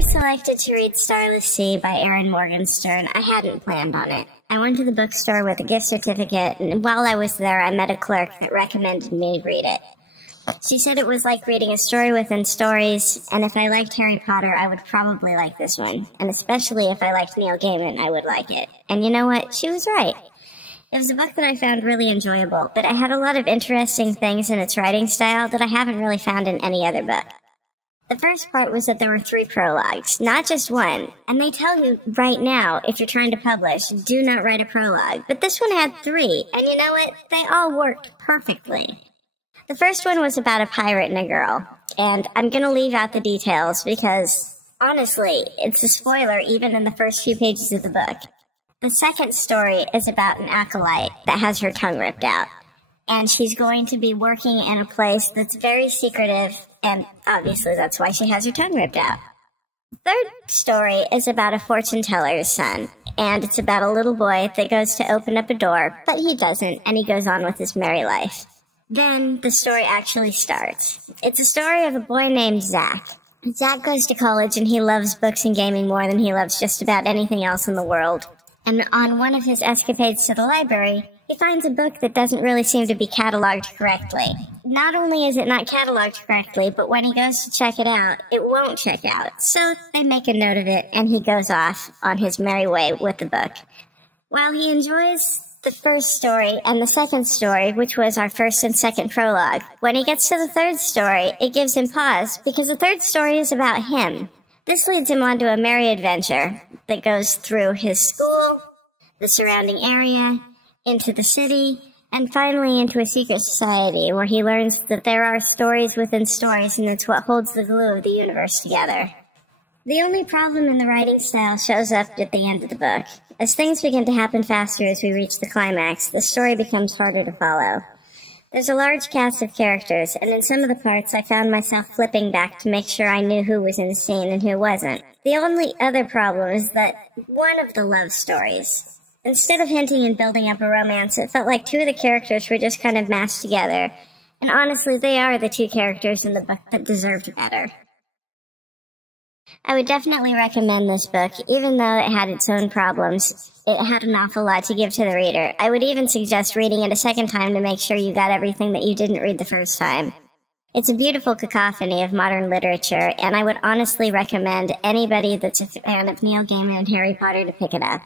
first selected to read Starless Sea by Erin Morganstern, I hadn't planned on it. I went to the bookstore with a gift certificate, and while I was there, I met a clerk that recommended me read it. She said it was like reading a story within stories, and if I liked Harry Potter, I would probably like this one. And especially if I liked Neil Gaiman, I would like it. And you know what? She was right. It was a book that I found really enjoyable, but it had a lot of interesting things in its writing style that I haven't really found in any other book. The first part was that there were 3 prologues, not just one. And they tell you right now, if you're trying to publish, do not write a prologue. But this one had 3, and you know what? They all worked perfectly. The first one was about a pirate and a girl, and I'm gonna leave out the details because, honestly, it's a spoiler even in the first few pages of the book. The second story is about an acolyte that has her tongue ripped out, and she's going to be working in a place that's very secretive, and obviously that's why she has her tongue ripped out. The third story is about a fortune teller's son, and it's about a little boy that goes to open up a door, but he doesn't, and he goes on with his merry life. Then the story actually starts. It's a story of a boy named Zach. Zach goes to college and he loves books and gaming more than he loves just about anything else in the world. And on one of his escapades to the library, he finds a book that doesn't really seem to be cataloged correctly. Not only is it not cataloged correctly, but when he goes to check it out, it won't check out. So they make a note of it and he goes off on his merry way with the book. While he enjoys the first story and the second story, which was our first and second prologue, when he gets to the third story, it gives him pause because the third story is about him. This leads him onto a merry adventure that goes through his school, the surrounding area, into the city, and finally into a secret society where he learns that there are stories within stories and it's what holds the glue of the universe together. The only problem in the writing style shows up at the end of the book. As things begin to happen faster as we reach the climax, the story becomes harder to follow. There's a large cast of characters, and in some of the parts I found myself flipping back to make sure I knew who was in the scene and who wasn't. The only other problem is that one of the love stories, instead of hinting and building up a romance, it felt like 2 of the characters were just kind of mashed together. And honestly, they are the 2 characters in the book that deserved better. I would definitely recommend this book, even though it had its own problems. It had an awful lot to give to the reader. I would even suggest reading it a second time to make sure you got everything that you didn't read the first time. It's a beautiful cacophony of modern literature, and I would honestly recommend anybody that's a fan of Neil Gaiman and Harry Potter to pick it up.